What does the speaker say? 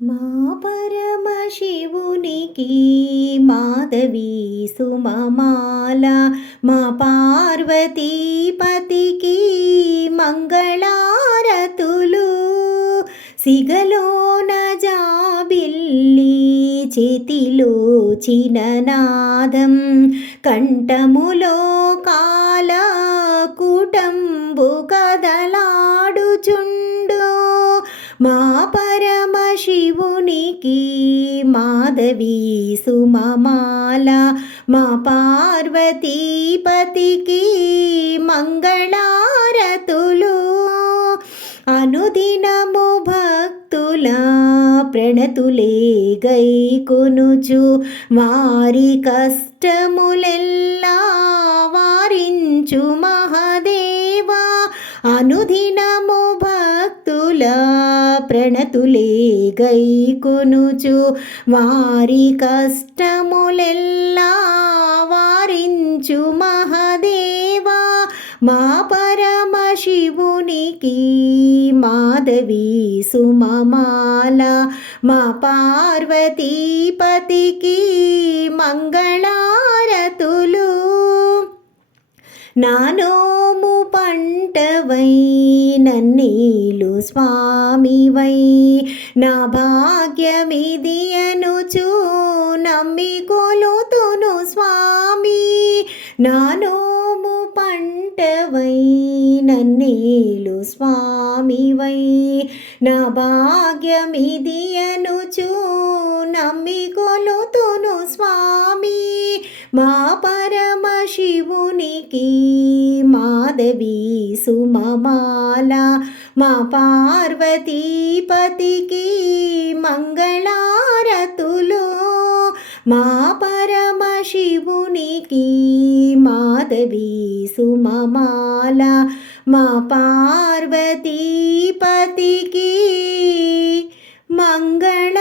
మా పరమశివునికి మాధవీ సుమమాల, మా పార్వతీపతికి మంగళారతులు. సిగలోన జాబిల్లి చేతిలో చిననాదం, కంఠములో కాల కూటంబు కదలాడుచుండు. మా పరమశివునికి మాధవీ సుమమాల, మా పార్వతీపతికి మంగళారతులు. అనుదినము భక్తుల ప్రణతులే గైకొనుచు, వారి కష్టములెల్లా వారించు మహదేవా. అనుదినము భక్తుల ప్రణతులే గైకొనుచు, వారి కష్టములెల్లా వారించు మహదేవా. మా పరమశివునికి మాధవీ సుమమాల, మా పార్వతీపతికి మంగళారతులు. నా నోము పంటవై నన్నీలు స్వామివై, నా భాగ్యమిది అనుచు నమ్మి కొలుతును స్వామి. నా నోము పంటవై నన్నీలు స్వామివై, నా భాగ్యమిది అనుచు నమ్మి కొలుతును స్వామి. మా పరమశివునికి మాధవీ సుమమాల, మా పార్వతీపతికి మంగళారతులు. మా పరమశివునికి మాధవీ సుమమాల, మా పార్వతీపతికి మంగళ